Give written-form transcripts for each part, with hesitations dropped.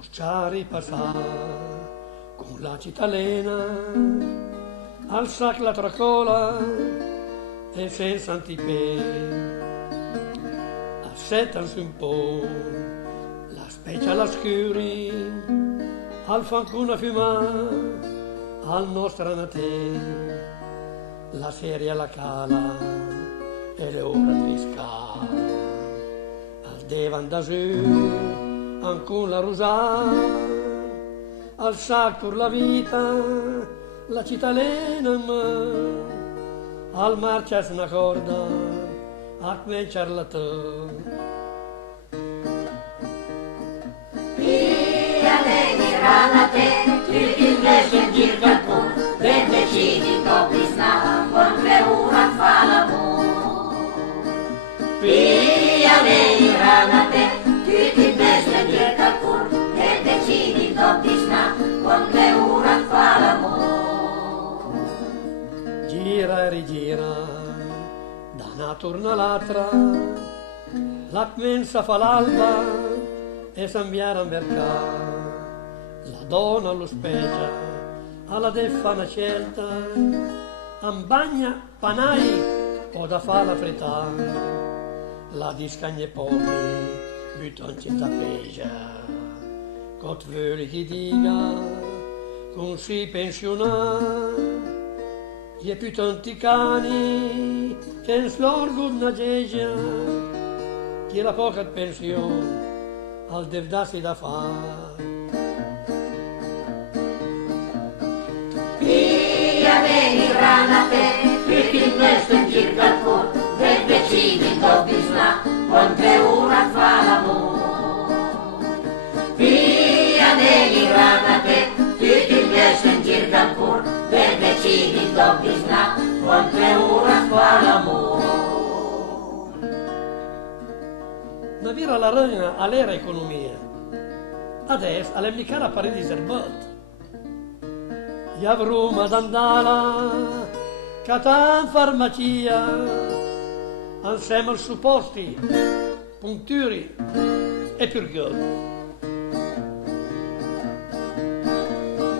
Tosciari passar con la cittadina, al sac la tracola e senza antipè. Assettansi un po', la specie alla scuri, al fancuna fumare, al nostro natè. La serie alla cala e le ore di scala, al devan da su, ancora la rosà, al sac per la vita, la cittadina in mano, al marcia una corda, a cominciare la Via negli ranate, tutti il mese in giro al cuore, ben decidi dopo sta, con le ura fa l'amore. Via negli ranate, tutti il mese in giro al cuore, ben decidi dopo sta, con le ura fa l'amore. Gira e rigira, da una torna all'altra, la mensa fa l'alba, e s'ambiara a mercare, la donna allo speggia, alla deffa una scelta, an bagna panai o da fa la frità, la discagne pochi, button città pegia, cot völi chi diga, con si pensionà, e più tanti cani che in slorgo una gegia, che la poca pensione al devdarsi da fare. Via veni ranate, tutti il mese in giro al cuore, ben decidi dopo sta, con le ura fa l'amore. Via veni ranate, tutti il mese in giro al cuore, ben decidi dopo sta, con le ura fa l'amore. Da vira la regna all'era economia, adesso all'emmicare a Parigi Zerbot. Gli avremo ad andare, catan farmacia, insieme al supposti, punturi e purgoni.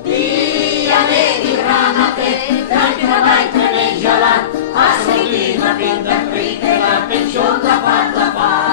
Via vedi ranate, tanti vai nei gialà, a seguire la pinta fritta e la pensione da farla fare.